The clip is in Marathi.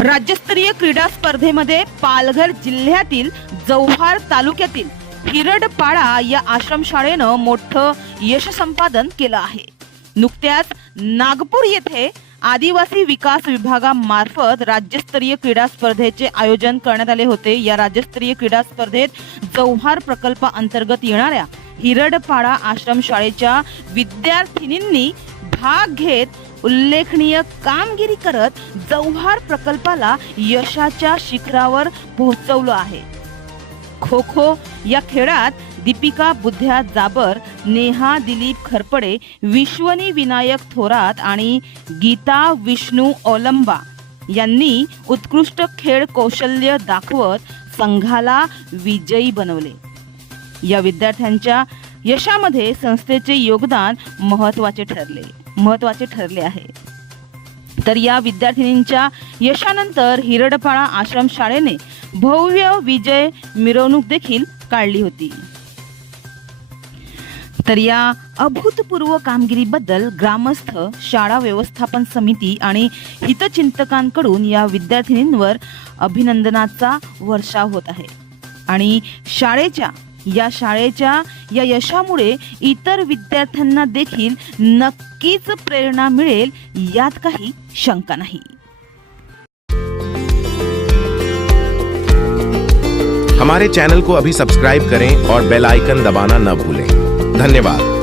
राज्यस्तरीय क्रीडा स्पर्धेमध्ये पालघर जिल्ह्यातील जव्हार तालुक्यातील हिरडपाडा या आश्रमशाळेनं मोठं यश संपादन केलं आहे। नुकत्याच नागपूर येथे आदिवासी विकास विभागामार्फत राज्यस्तरीय क्रीडा स्पर्धेचे आयोजन करण्यात आले होते। या राज्यस्तरीय क्रीडा स्पर्धेत जव्हार प्रकल्पाअंतर्गत येणाऱ्या हिरडपाडा आश्रमशाळेच्या विद्यार्थिनींनी भाग घेत उल्लेखनीय कामगिरी करत जव्हार प्रकल्पाला यशाच्या शिखरावर पोहोचवलं आहे। खो खो या खेळात दीपिका बुद्ध्या जाबर, नेहा दिलीप खरपडे, विश्वनी विनायक थोरात आणि गीता विष्णू ओलंबा यांनी उत्कृष्ट खेळ कौशल्य दाखवत संघाला विजयी बनवले। या विद्यार्थ्यांच्या यशामध्ये संस्थेचे योगदान महत्त्वाचे ठरले आहे। तर या विद्यार्थिनींच्या यशानंतर हिरडपाडा आश्रमशाळेने भव्य विजय मिरवणूक देखील काढली होती। तर या अभूतपूर्व कामगिरीबद्दल ग्रामस्थ, शाळा व्यवस्थापन समिती आणि हितचिंतकांकडून या विद्यार्थिनींवर अभिनंदनाचा वर्षाव होत आहे आणि शाळेच्या या यशामुळे इतर विद्यार्थ्यांना देखील नक्कीच प्रेरणा मिळेल यात काही शंका नाही। हमारे चैनल को अभी सब्सक्राइब करें और बेल आइकन दबाना न भूलें। धन्यवाद।